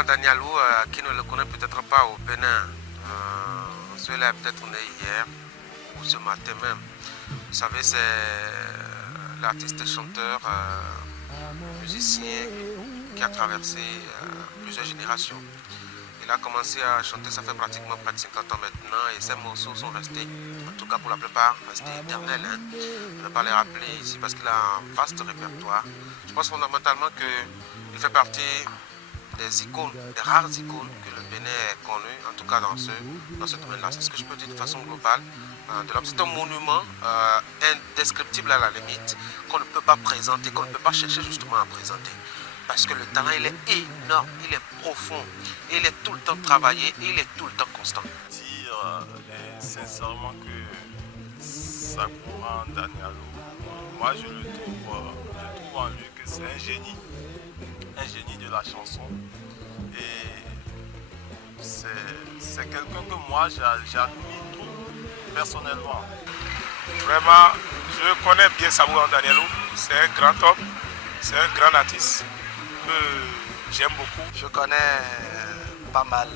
Sabourin Danialou, qui ne le connaît peut-être pas au Bénin, celui-là est peut-être né hier ou ce matin même. Vous savez, c'est l'artiste chanteur, musicien qui a traversé plusieurs générations. Il a commencé à chanter, ça fait pratiquement près de 50 ans maintenant, et ses morceaux sont restés, en tout cas pour la plupart, restés éternels. Je ne vais pas les rappeler ici parce qu'il a un vaste répertoire. Je pense fondamentalement qu'il fait partie des icônes, des rares icônes que le Bénin ait connu, en tout cas dans ce domaine-là. C'est ce que je peux dire de façon globale. C'est un monument indescriptible à la limite, qu'on ne peut pas présenter, qu'on ne peut pas chercher justement à présenter. Parce que le talent, il est énorme, il est profond, il est tout le temps travaillé et il est tout le temps constant. Dire sincèrement que Sabourin Danialou, moi je trouve en lui que c'est un génie de la chanson. Et c'est quelqu'un que moi j'admire tout personnellement. Vraiment, je connais bien Sabourin Danialou, c'est un grand homme, c'est un grand artiste. J'aime beaucoup. Je connais pas mal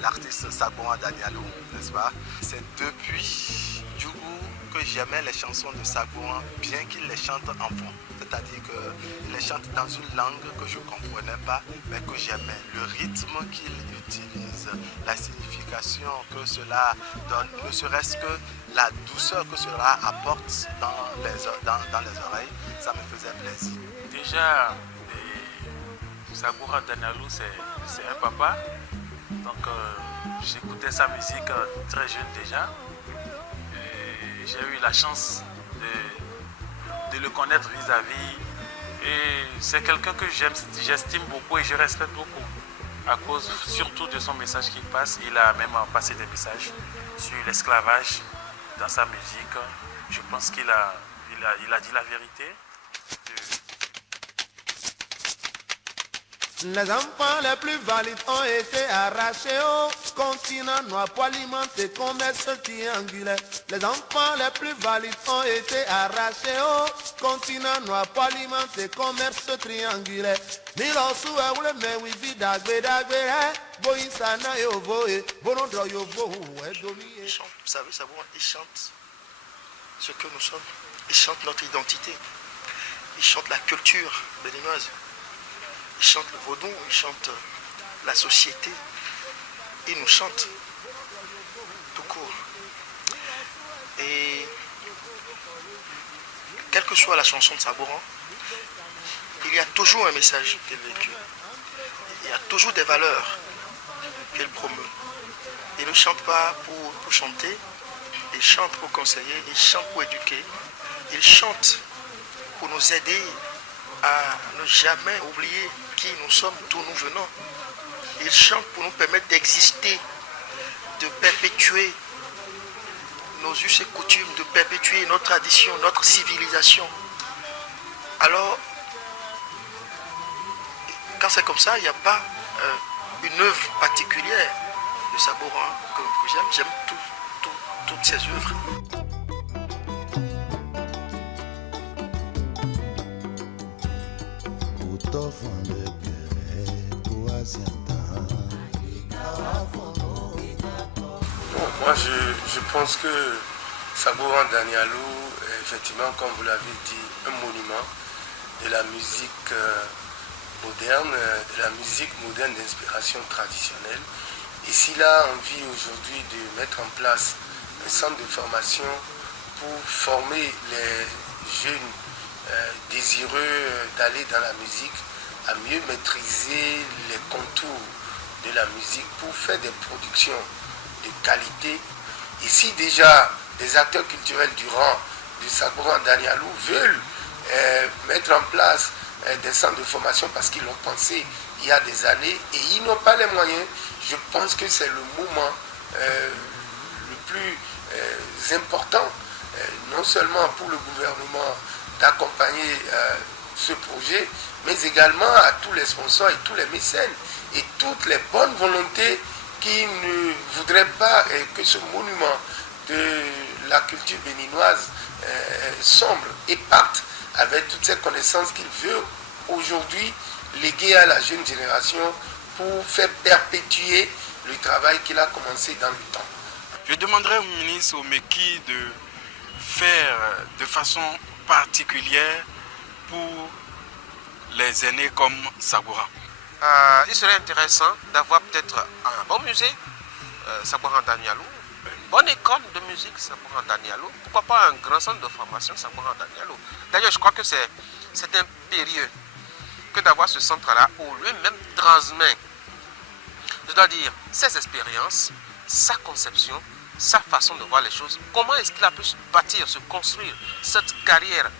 l'artiste Sabourin Danialou, n'est-ce pas? C'est depuis du coup que j'aimais les chansons de Sabourin, bien qu'il les chante enfant. C'est-à-dire qu'il les chante dans une langue que je ne comprenais pas, mais que j'aimais. Le rythme qu'il utilise, la signification que cela donne, ne serait-ce que la douceur que cela apporte dans les oreilles, ça me faisait plaisir. Déjà, Sabourin Danialou, c'est un papa. Donc, j'écoutais sa musique très jeune déjà. J'ai eu la chance de le connaître vis-à-vis. Et c'est quelqu'un que j'estime beaucoup et je respecte beaucoup. À cause surtout de son message qu'il passe. Il a même passé des messages sur l'esclavage dans sa musique. Je pense qu'il a dit la vérité. Les enfants les plus valides ont été arrachés au continent noir pour alimenter commerce triangulaire. Les enfants les plus valides ont été arrachés au continent noir pour alimenter commerce triangulaire. Vous savez, il chante ce que nous sommes. Il chante notre identité. Il chante la culture béninoise. Il chante le vaudou, il chante la société, il nous chante tout court. Et quelle que soit la chanson de Sabourin, il y a toujours un message qui est vécu. Il y a toujours des valeurs qu'elle promeut. Il ne chante pas pour chanter, il chante pour conseiller, il chante pour éduquer, il chante pour nous aider à ne jamais oublier qui nous sommes, d'où nous venons. Il chante pour nous permettre d'exister, de perpétuer nos us et coutumes, de perpétuer notre tradition, notre civilisation. Alors, quand c'est comme ça, il n'y a pas une œuvre particulière de Sabourin que j'aime. J'aime toutes ses œuvres. Moi, je pense que Sabourin Danialou est effectivement, comme vous l'avez dit, un monument de la musique moderne, d'inspiration traditionnelle. Et s'il a envie aujourd'hui de mettre en place un centre de formation pour former les jeunes désireux d'aller dans la musique, à mieux maîtriser les contours de la musique pour faire des productions de qualité. Et si déjà des acteurs culturels du rang du Sabourin Danialou veulent mettre en place des centres de formation parce qu'ils l'ont pensé il y a des années et ils n'ont pas les moyens, je pense que c'est le moment le plus important, non seulement pour le gouvernement d'accompagner ce projet, mais également à tous les sponsors et tous les mécènes et toutes les bonnes volontés qui ne voudraient pas que ce monument de la culture béninoise sombre et parte avec toutes ces connaissances qu'il veut aujourd'hui léguer à la jeune génération pour faire perpétuer le travail qu'il a commencé dans le temps. Je demanderai au ministre, au Meki, de faire de façon particulière pour les aînés comme Saboura. Il serait intéressant d'avoir peut-être un bon musée, Saboura Danialou, une bonne école de musique, Saboura Danialou, pourquoi pas un grand centre de formation, Saboura Danialou. D'ailleurs, je crois que c'est impérieux que d'avoir ce centre-là où lui-même transmet, je dois dire, ses expériences, sa conception, sa façon de voir les choses. Comment est-ce qu'il a pu se bâtir, se construire cette carrière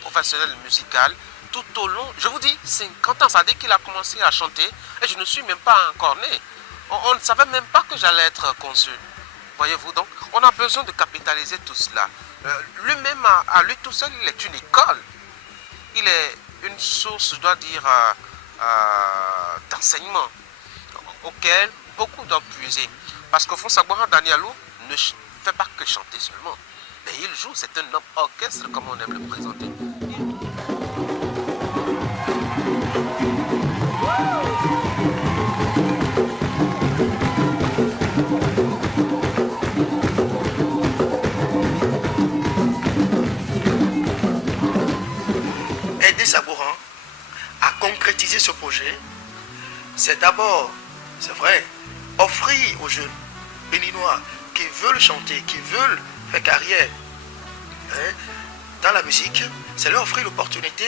professionnelle musicale tout au long, je vous dis, 50 ans, ça dit qu'il a commencé à chanter et je ne suis même pas encore né. On ne savait même pas que j'allais être conçu. Voyez-vous, donc, on a besoin de capitaliser tout cela. Lui-même, à lui tout seul, il est une école. Il est une source, je dois dire, d'enseignement auquel beaucoup doivent puiser. Parce qu'au fond, Saboura Danialou ne fait pas que chanter seulement. Mais il joue, c'est un homme orchestre, comme on aime le présenter. Aider Saboura à concrétiser ce projet, c'est d'abord, c'est vrai, offrir aux jeunes béninois qui veulent chanter, qui veulent faire carrière dans la musique, c'est leur offrir l'opportunité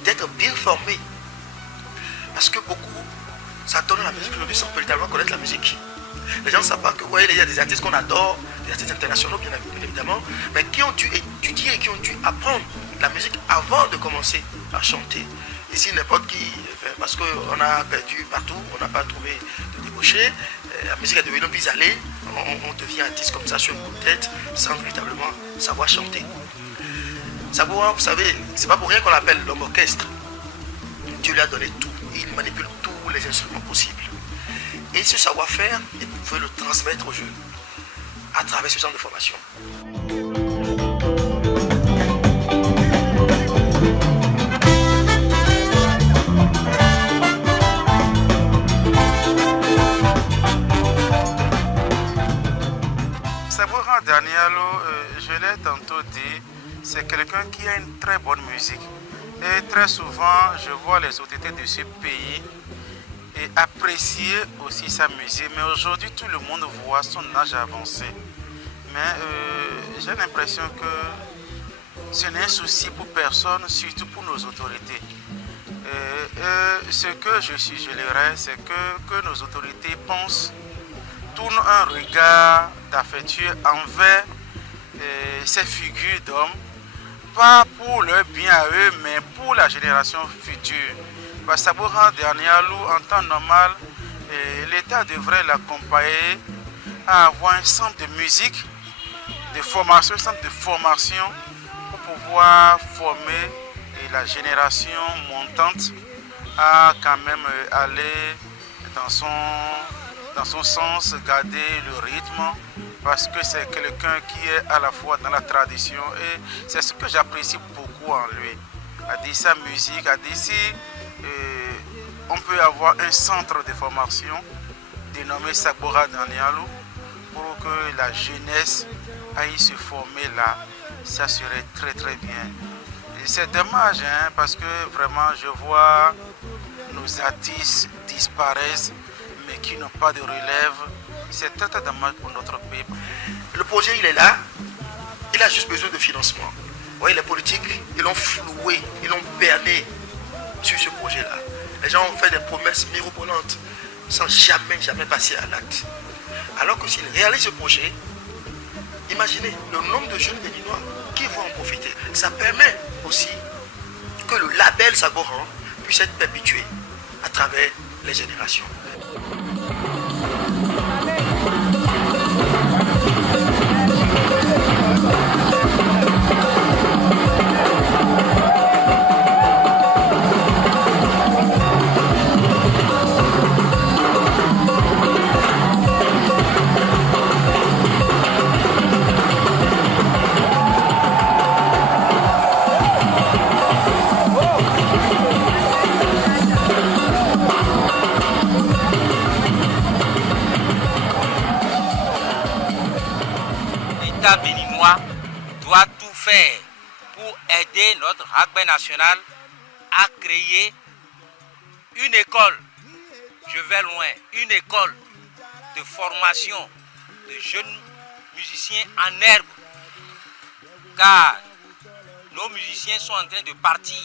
d'être bien formés. Parce que beaucoup s'attendent à la musique aujourd'hui sans véritablement connaître la musique. Les gens ne savent pas que, ouais, il y a des artistes qu'on adore, des artistes internationaux bien évidemment, mais qui ont dû étudier, qui ont dû apprendre la musique avant de commencer à chanter. Ici, n'importe qui, parce qu'on a perdu partout, on n'a pas trouvé de débouché, la musique est devenue plus allée, on devient artiste comme ça sur une tête sans véritablement savoir chanter. Savoir, vous savez, c'est pas pour rien qu'on l'appelle l'homme orchestre. Dieu lui a donné tout, il manipule tous les instruments possibles. Et ce savoir-faire, il pouvait le transmettre aux jeunes à travers ce genre de formation. Saboura Danialou, je l'ai tantôt dit, c'est quelqu'un qui a une très bonne musique. Et très souvent, je vois les autorités de ce pays et apprécier aussi sa musique. Mais aujourd'hui, tout le monde voit son âge avancé. Mais j'ai l'impression que ce n'est un souci pour personne, surtout pour nos autorités. Ce que je suggérerais, c'est que nos autorités pensent, tournent un regard d'affectueux envers ces figures d'hommes, pas pour leur bien à eux, mais pour la génération future. Parce que Saboura Danialou, en temps normal, l'État devrait l'accompagner à avoir un centre de musique, de formation, un centre de formation pour pouvoir former la génération montante à quand même aller dans son sens, garder le rythme, parce que c'est quelqu'un qui est à la fois dans la tradition et c'est ce que j'apprécie beaucoup en lui. À dire sa musique, à dire si on peut avoir un centre de formation dénommé Saboura Danialou pour que la jeunesse aille se former là, ça serait très très bien. Et c'est dommage parce que vraiment je vois nos artistes disparaissent mais qui n'ont pas de relève. C'est très dommage pour notre pays. Le projet il est là, il a juste besoin de financement. Vous voyez, les politiques, ils l'ont floué, ils l'ont berné sur ce projet-là. Les gens ont fait des promesses mirobolantes sans jamais passer à l'acte. Alors que s'ils réalisent ce projet, imaginez le nombre de jeunes béninois qui vont en profiter. Ça permet aussi que le label Saboura puisse être perpétué à travers les générations. l'État béninois doit tout faire pour aider notre rugby national à créer une école, je vais loin, une école de formation de jeunes musiciens en herbe. Car nos musiciens sont en train de partir.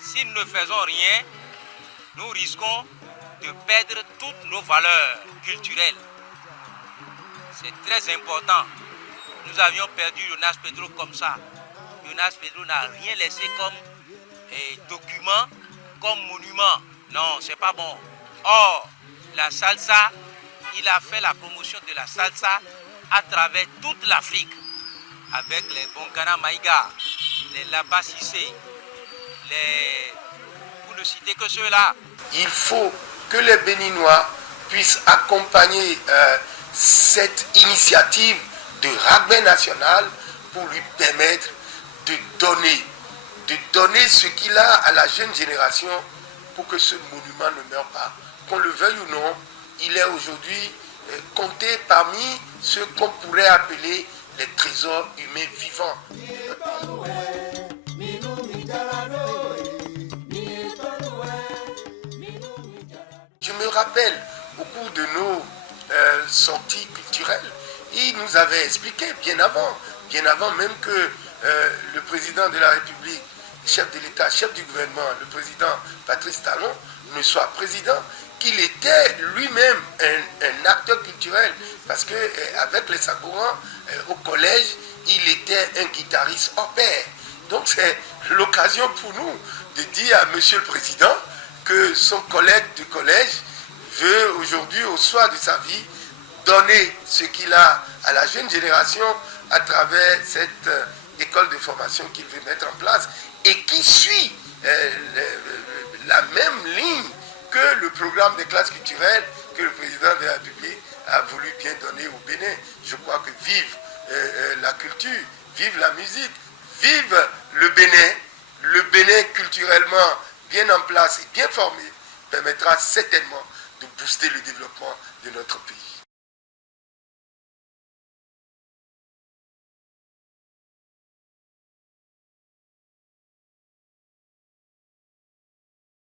Si nous ne faisons rien, nous risquons de perdre toutes nos valeurs culturelles. C'est très important. Nous avions perdu Jonas Pedro comme ça. Jonas Pedro n'a rien laissé comme document, comme monument. Non, c'est pas bon. Or, la salsa, il a fait la promotion de la salsa à travers toute l'Afrique. Avec les Bongana Maïga, les Laba Sissé, pour ne citer que ceux-là. Il faut que les Béninois puissent accompagner cette initiative de rugby national pour lui permettre de donner ce qu'il a à la jeune génération pour que ce monument ne meure pas. Qu'on le veuille ou non, il est aujourd'hui compté parmi ceux qu'on pourrait appeler les trésors humains vivants. Je me rappelle, au cours de nos sorties culturelles, il nous avait expliqué bien avant même que le président de la République, chef de l'État, chef du gouvernement, le président Patrice Talon, ne soit président, qu'il était lui-même un acteur culturel, parce qu'avec les Sagourans, au collège, il était un guitariste hors pair. Donc c'est l'occasion pour nous de dire à Monsieur le Président que son collègue du collège veut aujourd'hui, au soir de sa vie, donner ce qu'il a à la jeune génération à travers cette école de formation qu'il veut mettre en place et qui suit la même ligne que le programme des classes culturelles que le président de la République a voulu bien donner au Bénin. Je crois que vive la culture, vive la musique, vive le Bénin. Le Bénin culturellement bien en place et bien formé permettra certainement de booster le développement de notre pays.